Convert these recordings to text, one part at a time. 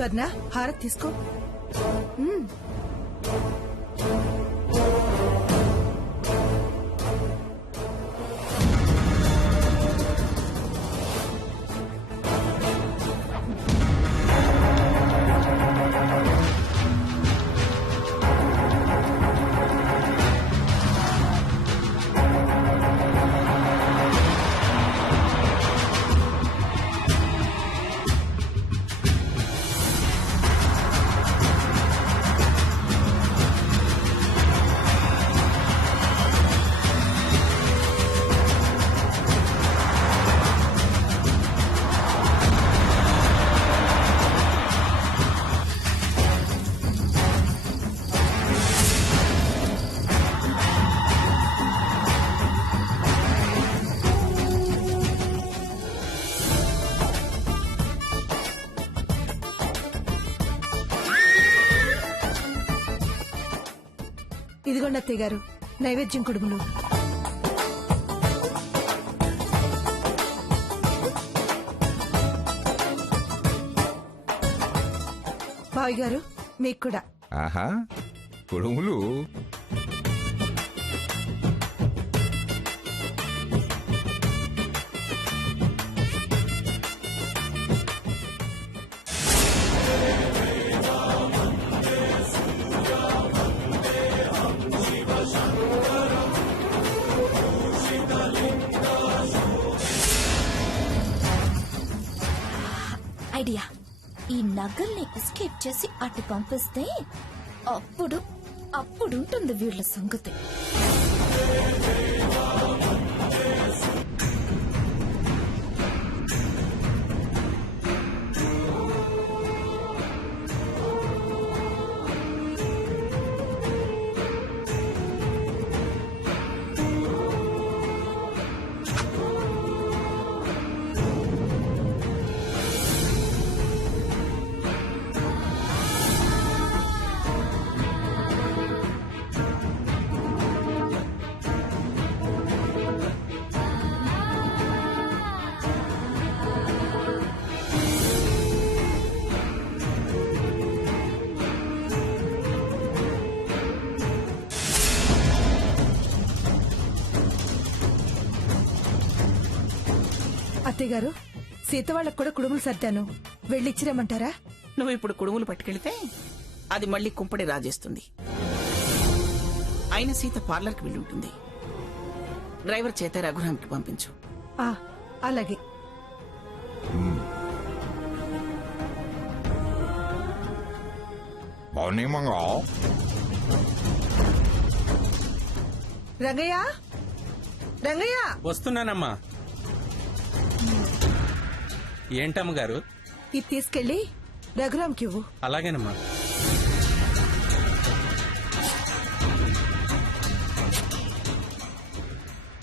స్వర్ణ హారతి తీసుకో. ఇదిగోండి అత్తయ్య గారు నైవేద్యం కుడుములు. బావి గారు మీకు కూడా. ఆహా కుడుములు. ఐడియా, ఈ నగల్ని ఎస్కేప్ చేసి అటు పంపిస్తే అప్పుడుంటుంది వీళ్ళ సంగతి. అత్తయ్య గారు సీత వాళ్ళకు కూడా కుడుములు సర్దాను, వెళ్ళిచ్చిరమ్మంటారా? నువ్వు ఇప్పుడు కుడుములు పట్టుకెళ్తే అది మళ్ళీ కుంపడి రాజేస్తుంది. అయిన సీత పార్లర్కి వెళ్ళి ఉంటుంది. డ్రైవర్ చేత రఘురామ్కి పంపించు. అలాగే. రంగయ్య రంగయ్య వస్తున్నానమ్మా. ఏంటమ్మ గారు? ఇది తీసుకెళ్లి రఘురామ్కి ఇవ్వు. అలాగేనమ్మా.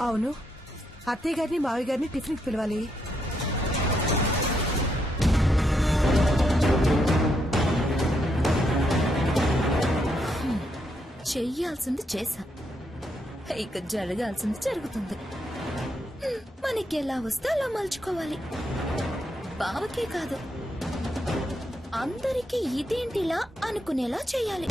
అవును, అత్తయ్య గారిని మావయ్య గారిని టిఫిన్కి పిలవాలి. చెయ్యాల్సింది చేశా, ఇక జరగాల్సింది జరుగుతుంది. మనకి ఎలా వస్తే అలా మలుచుకోవాలి. బావకే కాదు, అందరికీ ఇదేంటిలా అనుకునేలా చేయాలి.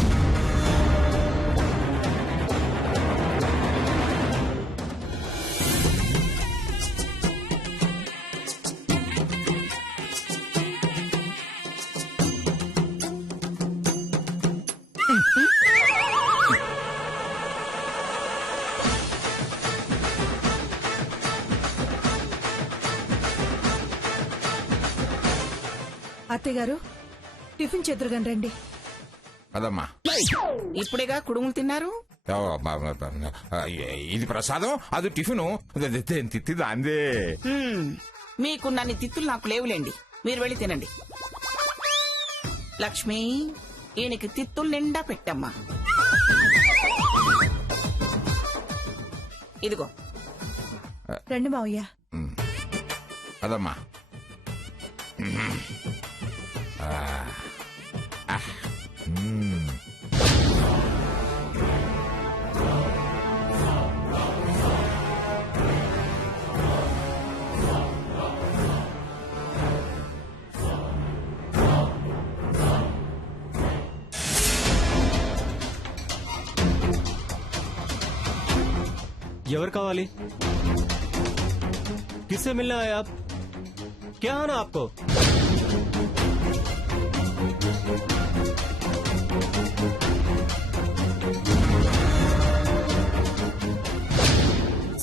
అత్తయ్య గారు టిఫిన్ చేద్దరుగాని రండి. అదమ్మా, ఇప్పుడేగా కుడుములు తిన్నారు. ఇది ప్రసాదం, అది టిఫిను. తిత్తిది అందే. మీకు నన్ను తిత్తులు నాకు లేవులేండి, మీరు వెళ్ళి తినండి. లక్ష్మి, ఈయనకి తిత్తులు నిండా పెట్టమ్మా. ఇదిగో. రండి మావయ్య. అదమ్మా. ఎవరు కావాలి? किससे मिलने आए आप? क्या है ना आपको?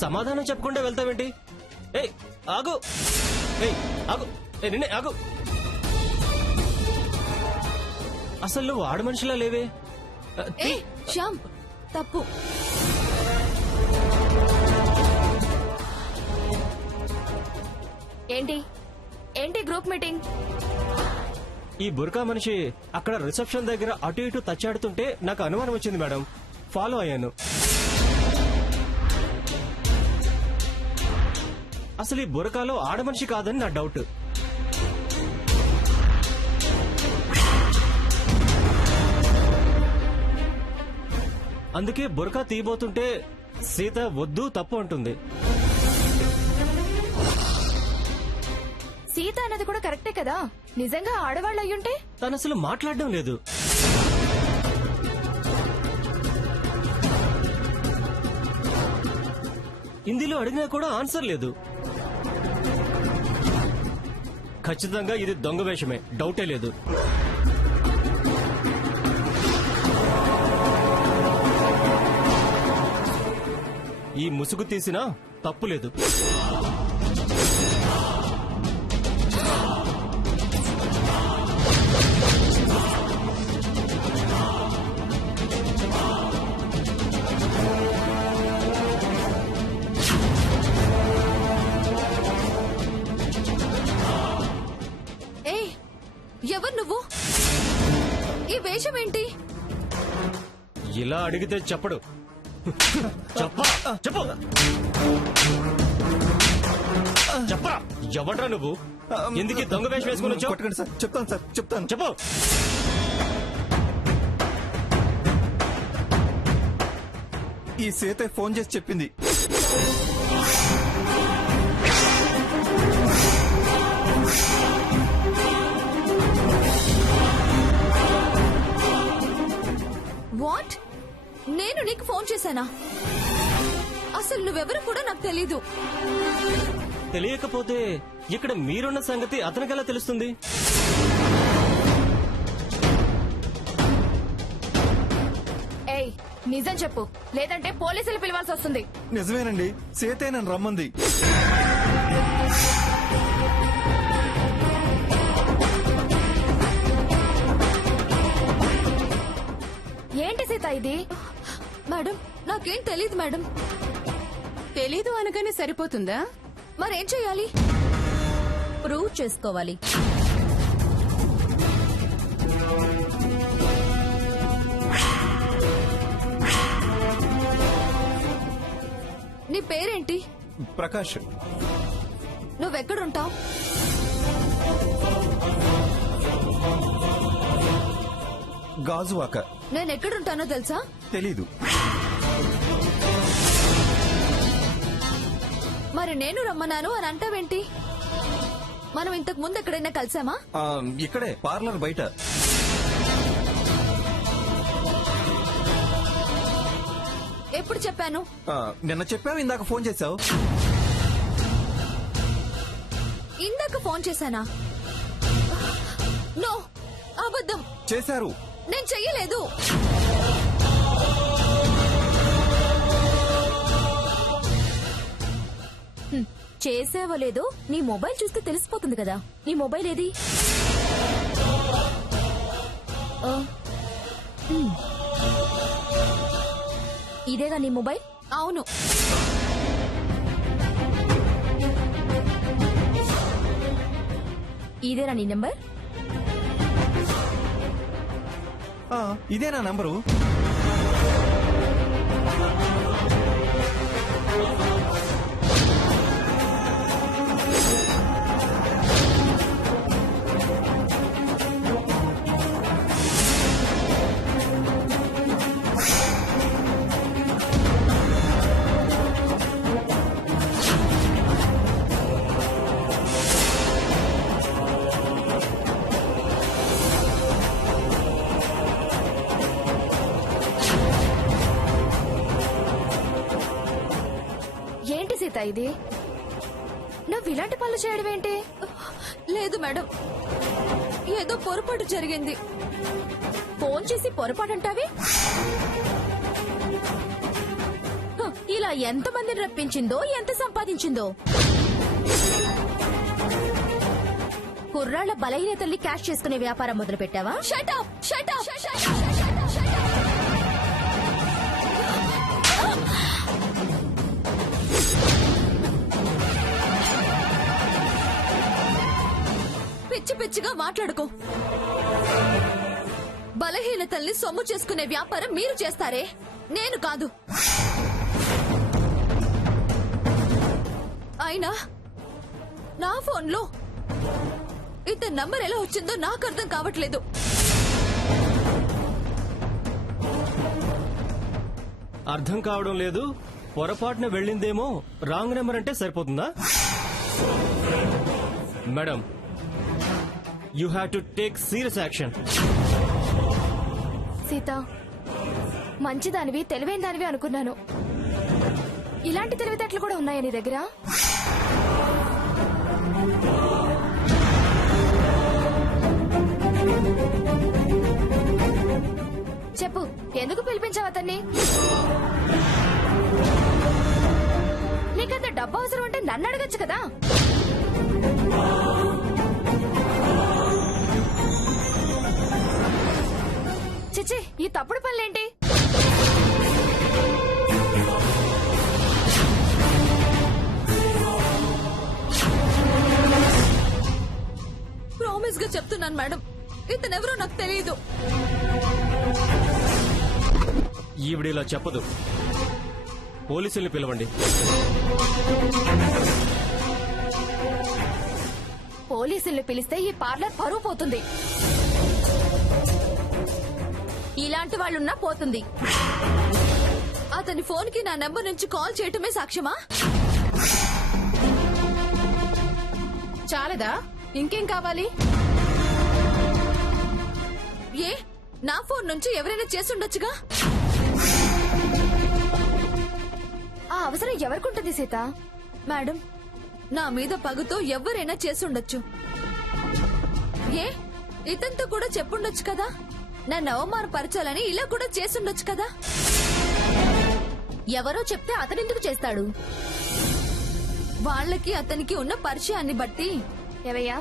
సమాధానం చెప్పకుండా వెళ్తావేంటి? ఏయ్ ఆగు, ఏయ్ ఆగు, ఏయ్ నిన్నే ఆగు. అసలు నువ్వు ఆడ మనిషిలా లేవే. ఏ శ్యామ్, తప్పు. ఏంటి ఏంటి గ్రూప్ మీటింగ్? ఈ బుర్కా మనిషి అక్కడ రిసెప్షన్ దగ్గర అటు ఇటు తచ్చాడుతుంటే నాకు అనుమానం వచ్చింది మేడం. ఫాలో అయ్యాను. అసలు ఈ బురకాలో ఆడ మనిషి కాదని నా డౌట్. అందుకే బురకా తీయబోతుంటే సీత వద్దు తప్పు అంటుంది. సీత అన్నది కూడా కరెక్టే కదా. నిజంగా ఆడవాళ్ళు అయ్యుంటే తను అసలు మాట్లాడడం లేదు. హిందీలో అడిగినా కూడా ఆన్సర్ లేదు. ఖచ్చితంగా ఇది దొంగ వేషమే, డౌటే లేదు. ఈ ముసుగు తీసినా తప్పు లేదు. ఎవరు నువ్వు? ఈ వేషం ఏంటి? ఇలా అడిగితే చెప్పడు. చెప్పరా చెప్పు, చెప్పరా ఎవడ్రా నువ్వు? ఎందుకు ఈ దొంగ వేషం వేసుకుని వచ్చావు? కొట్టకండి సార్, చెప్తాను సార్, చెప్తాను. చెప్పు. ఈ సీత ఫోన్ చేసి చెప్పింది. వాట్? నేను నీకు ఫోన్ చేశానా? అసలు నువ్వెవరు కూడా నాకు తెలీదు. తెలియకపోతే ఇక్కడ మీరున్న సంగతి అతనికెలా తెలుస్తుంది? ఏయ్ నిజం చెప్పు, లేదంటే పోలీసులు పిలవాల్సి వస్తుంది. నిజమేనండి, సీతే నన్ను రమ్మంది. ఏంటి సీత ఇది? మేడం నాకేం తెలీదు మేడం. తెలీదు అనగానే సరిపోతుందా? మరేం చెయ్యాలి? ప్రూవ్ చేసుకోవాలి. నీ పేరేంటి? ప్రకాష్. నువ్వెక్కడుంటావు? గాజువాక. నేను ఎక్కడుంటానో తెలుసా? తెలీదు. మరి నేను రమ్మన్నాను అని అంటావేంటి? మనం ఇంతకు ముందు ఎక్కడైనా కలిసామా? ఇక్కడే పార్లర్ బయట. ఎప్పుడు చెప్పాను? నిన్న చెప్పావు, ఇందాక ఫోన్ చేశావు. ఇందాక ఫోన్ చేశానా? నో, అబద్ధం. చేశారు. నేను చెయ్యలేదు. చేసావో లేదో నీ మొబైల్ చూస్తే తెలిసిపోతుంది కదా. నీ మొబైల్ ఏది? ఇదేగా నీ మొబైల్? అవును. ఇదేనా నీ నెంబర్? ఇదే నా నంబరు. ఇది? నువ్వు ఇలాంటి పనులు చేయడం ఏంటి? లేదు మేడం, ఏదో పొరపాటు జరిగింది. ఫోన్ చేసి పొరపాటు అంటావి? ఇలా ఎంత మందిని రప్పించిందో, ఎంత సంపాదించిందో. కుర్రాళ్ల బలహీనతల్ని క్యాష్ చేసుకునే వ్యాపారం మొదలు పెట్టావా? షటప్ షటప్ పిచ్చి పిచ్చిగా మాట్లాడుకో. బలహీనతల్ని సొమ్ము చేసుకునే వ్యాపారం మీరు చేస్తారే, నేను కాదు. అయినా నా ఫోన్లో ఇతని నంబర్ ఎలా వచ్చిందో నాకు అర్థం కావట్లేదు. అర్థం కావడం లేదు. పొరపాటున వెళ్ళిందేమో రాంగ్ నెంబర్ అంటే సరిపోతుందా? Madam, you have to take serious action. Sita, మంచిదానివి, తెలివైన దానివి అనుకున్నాను. ఇలాంటి తెలివితేటలు కూడా ఉన్నాయా నీ దగ్గర? చెప్పు, ఎందుకు పిలిపించావు అతన్ని? నీకంత డబ్బు అవసరం ఉంటే నన్ను అడగచ్చు కదా. చిచి, ఈ తప్పుడు పనులేంటి? ప్రామిస్ గా చెప్తున్నాను మేడం, ఇతనెవరో నాకు తెలియదు. ఈవిడిలా చెప్పదు. పోలీసుల్ని పిలవండి. పోలీసుల్ని పిలిస్తే ఈ పార్లర్ పరువు పోతుంది. ఇలాంటి వాళ్ళున్నా పోతుంది. అతని ఫోన్ కి నా నెంబర్ నుంచి కాల్ చేయటమే సాక్ష్యమా? చాలదా? ఇంకేం కావాలి? ఏ, నా ఫోన్ నుంచి ఎవరైనా చేసుండొచ్చుగా. ఆ అవసరం ఎవరికుంటుంది సీత? మేడం, నా మీద పగుతో ఎవరైనా చేసుండొచ్చు. ఏ, ఇతనితో కూడా చెప్పుండొచ్చు కదా. నన్ను అవమానపరచాలని ఇలా కూడా చేసుండొచ్చు కదా. ఎవరో చెప్తే అతనెందుకు చేస్తాడు? వాళ్ళకి అతనికి ఉన్న పరిచయాన్ని బట్టి. ఏవయ్యా,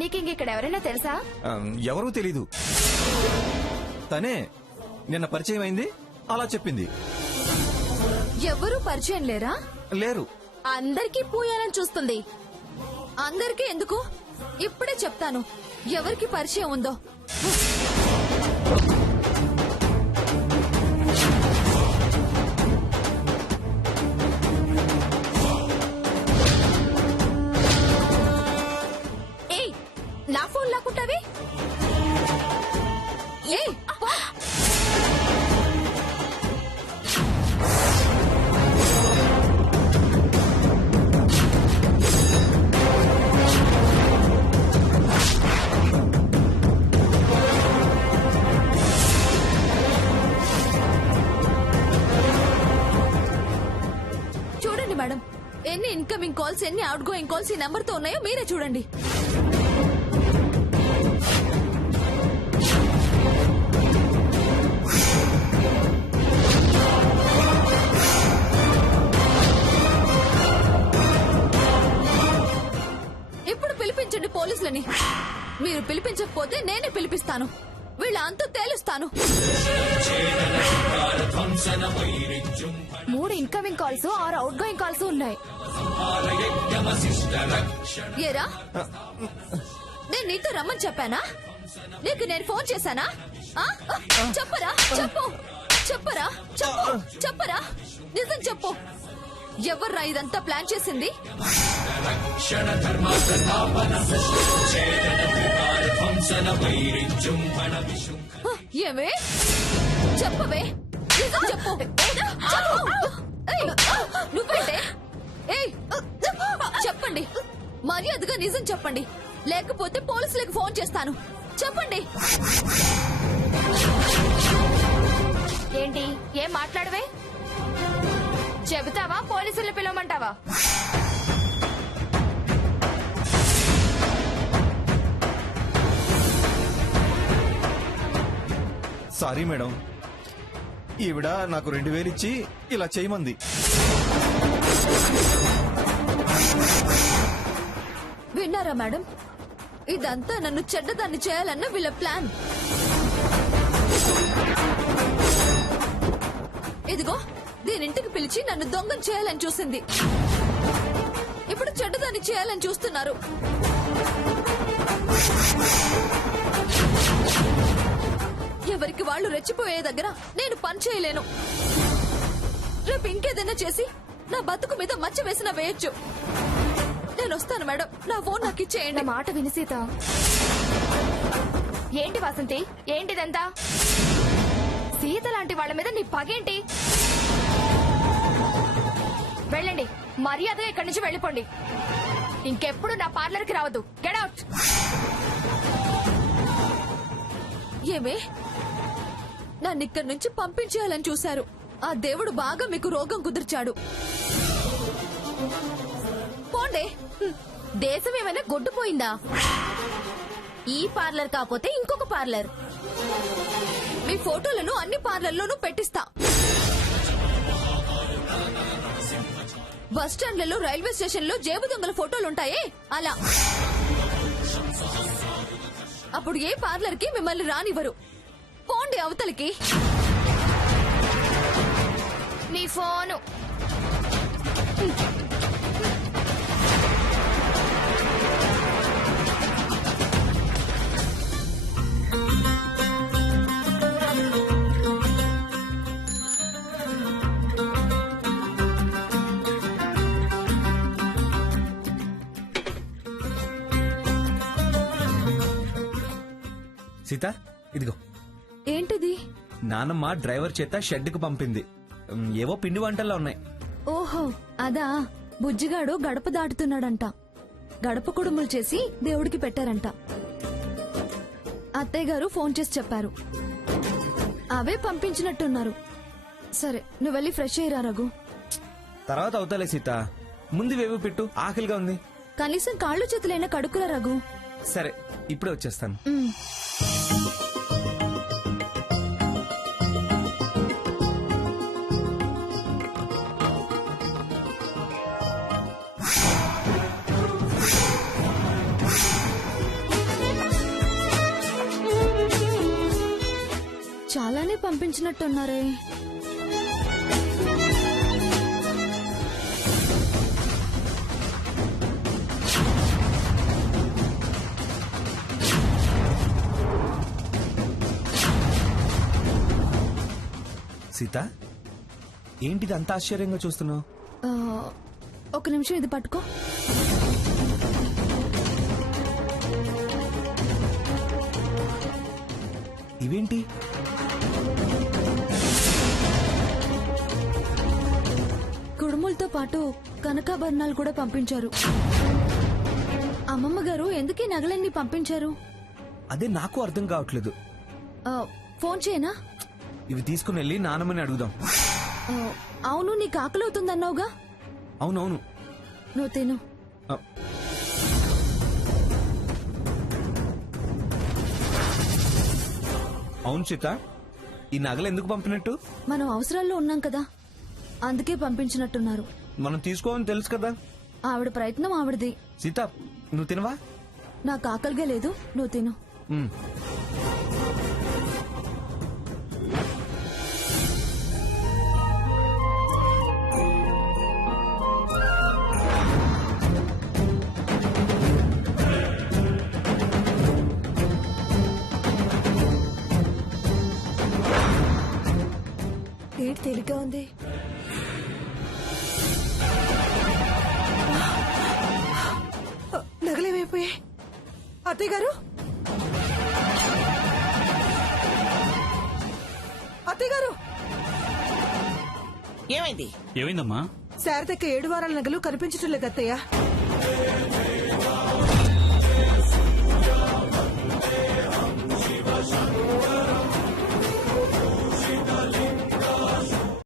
నీకింగిక్కడ ఎవరైనా తెలుసా? ఎవరూ తెలీదు. తనే నిన్న పరిచయం అయింది, అలా చెప్పింది. ఎవరూ పరిచయం లేరా? లేరు. అందరికీ పూయాలని చూస్తుంది. అందరికీ ఎందుకు? ఇప్పుడే చెప్తాను ఎవరికి పరిచయం ఉందో. ఏయ్, నా ఫోన్ లాక్కుంటావి? ఏయ్, పో. చూడండి మేడం, ఎన్ని ఇన్కమింగ్ కాల్స్, ఎన్ని అవుట్ గోయింగ్ కాల్స్ ఈ నెంబర్ తో ఉన్నాయో మీరే చూడండి. ఇప్పుడు పిలిపించండి పోలీసులని. మీరు పిలిపించకపోతే నేనే పిలిపిస్తాను. వీళ్ళ అంతు తేలుస్తాను. 3 incoming calls, 6 out going calls ఉన్నాయి. ఏరా, నేను నీతో రమ్మని చెప్పానా? నీకు నేను ఫోన్ చేశానా? చెప్పరా, చెప్పు, చెప్పరా, చెప్పు, చెప్పరా, నిజం చెప్పు. ఎవర్రా ఇదంతా ప్లాన్ చేసింది? ఏమే, చెప్పవే, నిజం చెప్పు. నువ్వేంటే? ఏయ్, చెప్పండి, మర్యాదగా నిజం చెప్పండి, లేకపోతే పోలీసులకు ఫోన్ చేస్తాను. చెప్పండి. ఏంటి, ఏం మాట్లాడవే? చెబుతావా పోలీసులు పిలవమంటావా? సారీ మేడం, ఈవిడ నాకు 2000 ఇచ్చి ఇలా చేయమంది. విన్నారా మేడం? ఇదంతా నన్ను చెడ్డదాన్ని చేయాలన్న వీళ్ళ ప్లాన్. ఇదిగో దీనింటికి పిలిచి నన్ను దొంగం చేయాలని చూసింది. ఇప్పుడు చెడ్డదాన్ని చేయాలని చూస్తున్నారు. ఎవరికి వాళ్ళు రెచ్చిపోయే దగ్గర నేను పని చేయలేను. రేపు ఇంకేదైనా చేసి నా బతుకు మీద మచ్చ వేసినా వేయొచ్చు. నేను వస్తాను మేడం, నా ఫోన్ నాకు ఇచ్చేయండి. మాట విని సీత. ఏంటి వాసంతి, ఏంటిదంతా? సీత లాంటి వాళ్ళ మీద నీ పగేంటి? వెళ్ళండి, మర్యాదగా ఇక్కడి నుంచి వెళ్ళిపోండి. ఇంకెప్పుడు నా పార్లర్ కి రావద్దు. Get out. ఏమే, నన్ను ఇక్కడి నుంచి పంపించేయాలని చూశారు. ఆ దేవుడు బాగా మీకు రోగం కుదిర్చాడు. పోండే. దేశం ఏమైనా గొడ్డుపోయిందా? ఈ పార్లర్ కాకపోతే ఇంకొక పార్లర్. మీ ఫోటోలను అన్ని పార్లర్లోనూ పెట్టిస్తా. బస్ స్టాండ్లలో, రైల్వే స్టేషన్ లో జేబు దొంగల ఫోటోలుంటాయే అలా. అప్పుడు ఏ పార్లర్ కి మిమ్మల్ని రానివ్వరు. పోండి అవతలికి. నీ ఫోను. సీత, ఇదిగో. ఏంటిది? నానమ్మ డ్రైవర్ చేత షెడ్కి పంపింది. ఏవో పిండి వంటల్లో ఉన్నాయి. ఓహో అదా. బుజ్జిగాడు గడప దాటుతున్నాడంట. గడప కుడుములు చేసి దేవుడికి పెట్టారంట. అత్తయ్య గారు ఫోన్ చేసి చెప్పారు. అవే పంపించినట్టున్నారు. సరే, నువ్వు వెళ్ళి ఫ్రెష్ అయ్యిరా రఘు. తర్వాత అవుతాలే సీత, ముందు వేవు పెట్టు, ఆకలిగా ఉంది. కనీసం కాళ్ళు చేతులైనా కడుక్కురా రఘు. సరే, ఇప్పుడే వచ్చేస్తాను. ఉమ్. చాలానే పంపించినట్టున్నారే. సీత, ఏంటిది అంత ఆశ్చర్యంగా చూస్తున్నావు? ఒక నిమిషం ఇది పట్టుకో. ఇవేంటి? కుడుములతో పాటు కనకాభరణాలు కూడా పంపించారు. అమ్మమ్మ గారు ఎందుకీ నగలన్నీ పంపించారు? అదే నాకు అర్థం కావట్లేదు. ఫోన్ చేయనా? ఇవి తీసుకుని వెళ్ళి నానమ్మని అడుగుదాం. అవును, నీకు ఆకలవుతుందన్నావుగా. అవునవును. నువ్వు తిను. అవును సీత, ఈ నగలు ఎందుకు పంపినట్టు? మనం అవసరాల్లో ఉన్నాం కదా, అందుకే పంపించినట్టున్నారు. మనం తీసుకోవాలని తెలుసు కదా. ఆవిడ ప్రయత్నం ఆవిడది. సీత, నువ్వు తినవా? నాకు ఆకలిగా లేదు, నువ్వు తిను. ఉమ్. ఏంటి తేలిగ్గా ఉంది? నగలేమైపోయాయి? అత్తయ్య గారు, అత్తయ్య గారు, ఏమైంది? ఏమైందమ్మా? శారదక్క 7 వారాల నగలు కనిపించటం లేదు అత్తయ్య.